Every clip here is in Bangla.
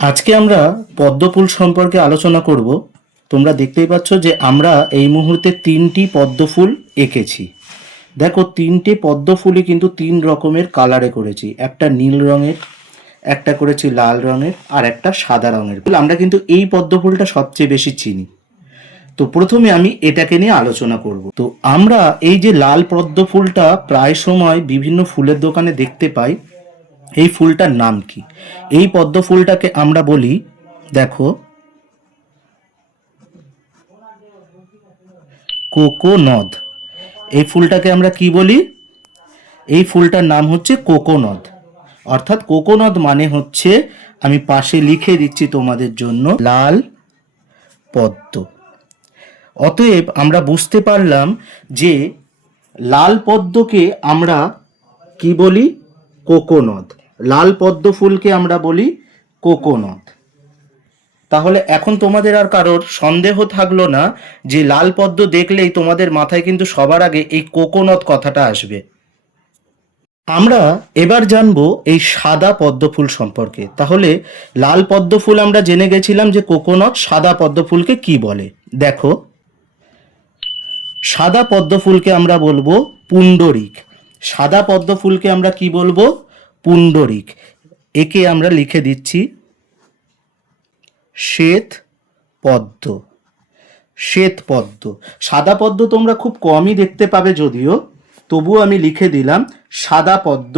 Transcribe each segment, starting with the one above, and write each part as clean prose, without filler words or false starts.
আজকে আমরা পদ্মফুল সম্পর্কে আলোচনা করব। তোমরা দেখতেই পাচ্ছ যে আমরা এই মুহূর্তে তিনটি পদ্মফুল এঁকেছি। দেখো, তিনটে পদ্মফুলই কিন্তু তিন রকমের কালারে করেছি। একটা নীল রঙের, একটা করেছি লাল রঙের, আর একটা সাদা রঙের। আমরা কিন্তু এই পদ্মফুলটা সবচেয়ে বেশি চিনি। তো প্রথমে আমি এটাকে নিয়ে আলোচনা করব। তো আমরা এই যে লাল পদ্মফুলটা প্রায় সময় বিভিন্ন ফুলের দোকানে দেখতে পাই। এই ফুলটার নাম কি? এই পদ্ম ফুলটাকে আমরা বলি, দেখো, কোকোনদ। এই ফুলটাকে আমরা কি বলি? এই ফুলটার নাম হচ্ছে কোকোনদ। অর্থাৎ কোকোনদ মানে হচ্ছে, আমি পাশে লিখে দিচ্ছি তোমাদের জন্য, লাল পদ্ম। অতএব আমরা বুঝতে পারলাম যে লাল পদ্মকে আমরা কি বলি? কোকোনদ। লাল পদ্ম ফুলকে আমরা বলি কোকোনদ। তাহলে এখন তোমাদের আর কারোর সন্দেহ থাকলো না যে লাল পদ্ম দেখলেই তোমাদের মাথায় কিন্তু সবার আগে এই কোকোনদ কথাটা আসবে। আমরা এবার জানবো এই সাদা পদ্ম ফুল সম্পর্কে। তাহলে লাল পদ্ম ফুল আমরা জেনে গেছিলাম যে কোকোনদ। সাদা পদ্ম ফুলকে কি বলে? দেখো, সাদা পদ্ম ফুলকে আমরা বলবো পুণ্ডরিক। সাদা পদ্ম ফুলকে আমরা কি বলবো? পুণ্ডরিক। একে আমরা লিখে দিচ্ছি শ্বেত পদ্ম। শ্বেত পদ্ম। সাদা পদ্ম তোমরা খুব কমই দেখতে পাবে যদিও, তবুও আমি লিখে দিলাম সাদা পদ্ম।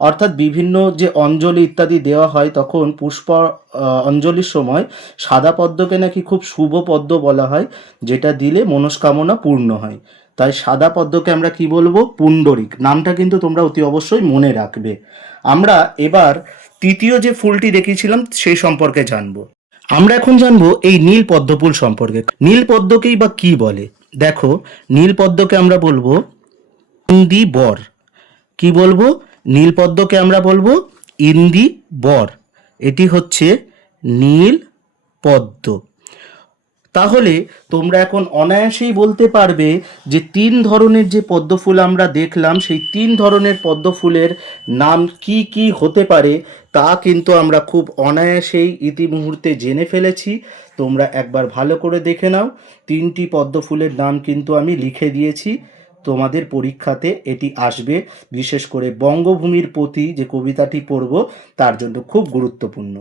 অর্থাৎ বিভিন্ন যে অঞ্জলি ইত্যাদি দেওয়া হয় তখন পুষ্প অঞ্জলির সময় সাদা পদ্মকে নাকি খুব শুভ পদ্ম বলা হয়, যেটা দিলে মনস্কামনা পূর্ণ হয়। তাই সাদা পদ্মকে আমরা কি বলবো? পুণ্ডরিক। নামটা কিন্তু তোমরা অতি অবশ্যই মনে রাখবে। আমরা এবার তৃতীয় যে ফুলটি দেখিয়েছিলাম সেই সম্পর্কে জানবো। আমরা এখন জানবো এই নীল পদ্মফুল সম্পর্কে। নীল পদ্মকেই বা কি বলে? দেখো, নীল পদ্মকে আমরা বলবো ইন্দি বর। কি বলবো? নীল পদ্মকে আমরা বলবো ইন্দি বর। এটি হচ্ছে নীল পদ্ম। তাহলে তোমরা এখন অনায়াসেই বলতে পারবে যে তিন ধরনের যে পদ্মফুল আমরা দেখলাম, সেই তিন ধরনের পদ্মফুলের নাম কি কি হতে পারে তা কিন্তু আমরা খুব অনায়াসেই ইতিমুহূর্তে জেনে ফেলেছি। তোমরা একবার ভালো করে দেখে নাও। তিনটি পদ্মফুলের নাম কিন্তু আমি লিখে দিয়েছি। তোমাদের পরীক্ষাতে এটি আসবে। বিশেষ করে বঙ্গভূমির প্রতি যে কবিতাটি পড়ব তার জন্য খুব গুরুত্বপূর্ণ।